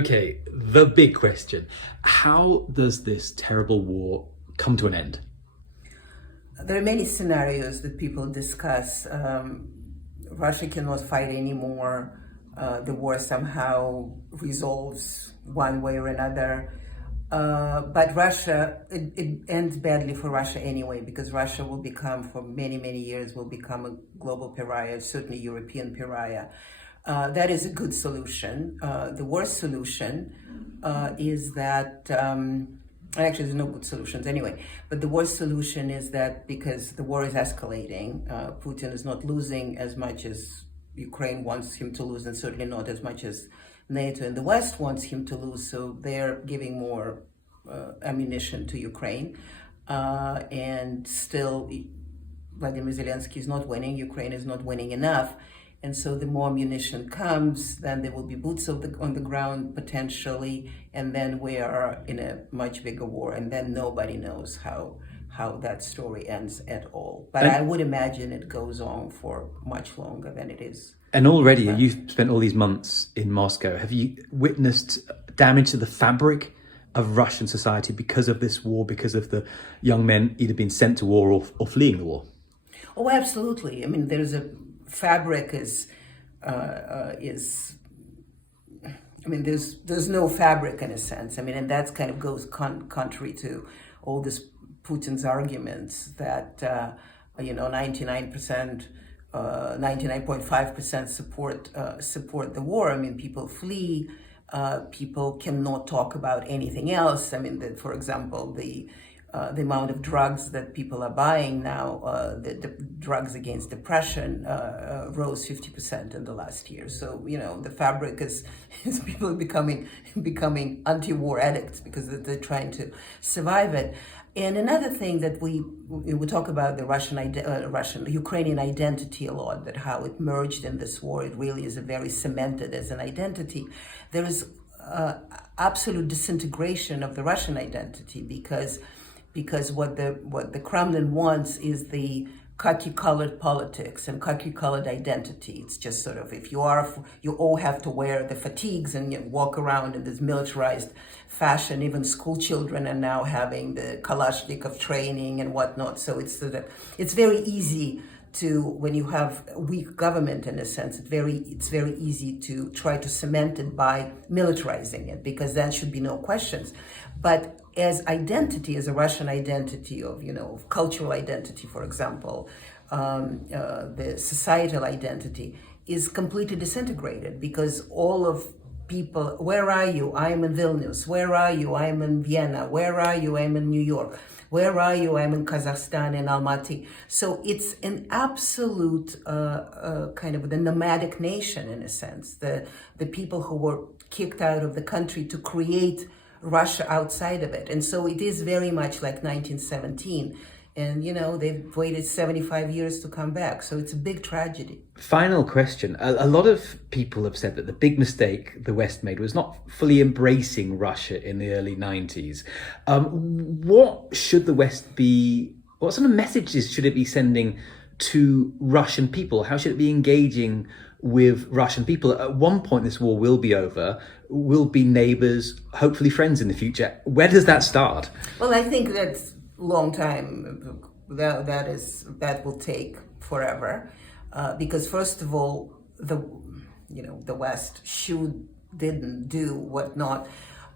Okay, the big question. How does this terrible war come to an end? There are many scenarios that people discuss. Russia cannot fight anymore. The war somehow resolves one way or another. But it ends badly for Russia anyway, because Russia will become, for many, many years, will become a global pariah, certainly European pariah. That is a good solution. The worst solution is that actually, there's no good solutions anyway. But the worst solution is that because the war is escalating, Putin is not losing as much as Ukraine wants him to lose, and certainly not as much as NATO and the West wants him to lose. So they're giving more ammunition to Ukraine. And still, Vladimir Zelensky is not winning. Ukraine is not winning enough. And so the more ammunition comes, then there will be boots on the ground potentially, and then we are in a much bigger war, and then nobody knows how that story ends at all. But I would imagine it goes on for much longer than it is. And already, you've spent all these months in Moscow. Have you witnessed damage to the fabric of Russian society because of this war, because of the young men either being sent to war or fleeing the war? Oh, absolutely. I mean, fabric is there's no fabric in a sense. I mean, and that kind of goes contrary to all this Putin's arguments that 99%, 99.5% support the war. I mean, people flee. People cannot talk about anything else. I mean, for example, the amount of drugs that people are buying now, the drugs against depression rose 50% in the last year. So, the fabric is people becoming anti-war addicts because they're trying to survive it. And another thing that we talk about the Ukrainian identity a lot, that how it merged in this war, it really is very cemented as an identity. There is absolute disintegration of the Russian identity because what the Kremlin wants is the khaki-colored politics and khaki-colored identity. It's just sort of, if you all have to wear the fatigues and walk around in this militarized fashion. Even school children are now having the Kalashnikov training and whatnot. So it's very easy to, when you have a weak government in a sense, it's very easy to try to cement it by militarizing it, because then should be no questions. But as identity, as a Russian identity of cultural identity, for example, the societal identity is completely disintegrated, because all of people, where are you? I am in Vilnius. Where are you? I am in Vienna. Where are you? I am in New York. Where are you? I'm in Kazakhstan and Almaty. So it's an absolute kind of the nomadic nation in a sense. The people who were kicked out of the country to create Russia outside of it. And so it is very much like 1917. And, they've waited 75 years to come back. So it's a big tragedy. Final question. A lot of people have said that the big mistake the West made was not fully embracing Russia in the early 90s. What should the West be, what sort of messages should it be sending to Russian people? How should it be engaging with Russian people? At one point, this war will be over. We'll be neighbors, hopefully friends in the future. Where does that start? Well, I think that's long time. That will take forever, because first of all, the West didn't do whatnot.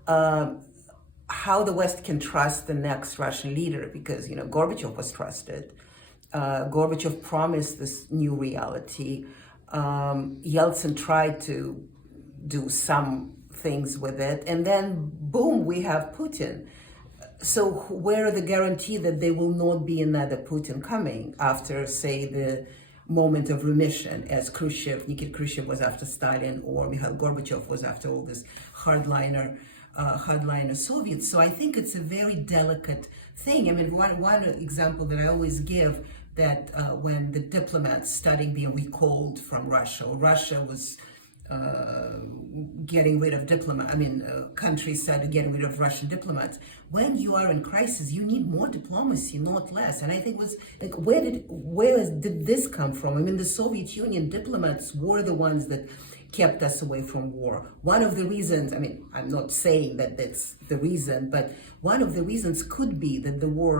How the West can trust the next Russian leader, because Gorbachev was trusted. Gorbachev promised this new reality. Yeltsin tried to do some things with it, and then boom, we have Putin. So where are the guarantee that there will not be another Putin coming after, say, the moment of remission, as Nikita Kruschchev was after Stalin, or Mikhail Gorbachev was after all this hardliner Soviets? So I think it's a very delicate thing. I mean, one example that I always give, that when the diplomats starting being recalled from Russia, or Russia was getting rid of countries started getting rid of Russian diplomats. When you are in crisis, you need more diplomacy, not less. And I think it was like, where did this come from? I mean, the Soviet Union diplomats were the ones that kept us away from war. One of the reasons, I mean, I'm not saying that that's the reason, but one of the reasons could be that the war,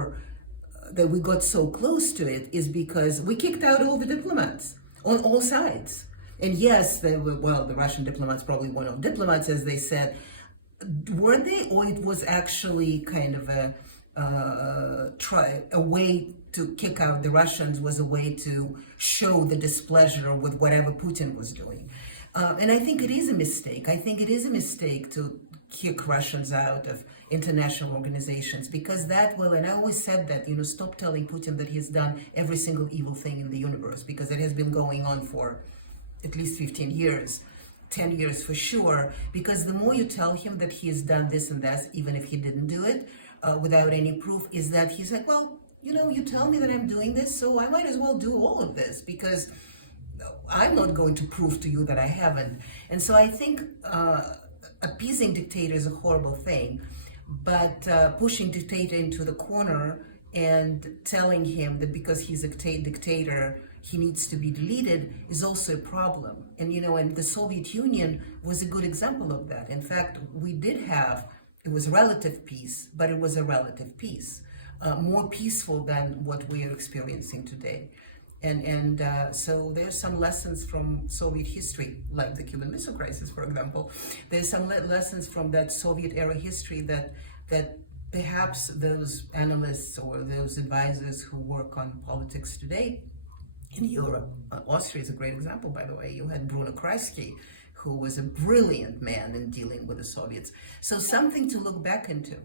that we got so close to it, is because we kicked out all the diplomats on all sides. And yes, they were, well, the Russian diplomats probably weren't all diplomats, as they said. Were they, or it was actually kind of a way to kick out the Russians, was a way to show the displeasure with whatever Putin was doing. And I think it is a mistake. I think it is a mistake to kick Russians out of international organizations, because that will, and I always said that, stop telling Putin that he has done every single evil thing in the universe, because it has been going on for at least 15 years. 10 years for sure, because the more you tell him that he has done this and that, even if he didn't do it, without any proof, is that he's like, well, you tell me that I'm doing this, so I might as well do all of this, because I'm not going to prove to you that I haven't. And so I think appeasing dictator is a horrible thing, but pushing dictator into the corner and telling him that because he's a dictator, he needs to be deleted is also a problem. And and the Soviet Union was a good example of that. In fact, we did have, it was relative peace, but it was a relative peace, more peaceful than what we are experiencing today. And so there's some lessons from Soviet history, like the Cuban Missile Crisis, for example. There's some lessons from that Soviet era history that perhaps those analysts or those advisors who work on politics today in Europe, Austria is a great example, by the way. You had Bruno Kreisky, who was a brilliant man in dealing with the Soviets. So something to look back into.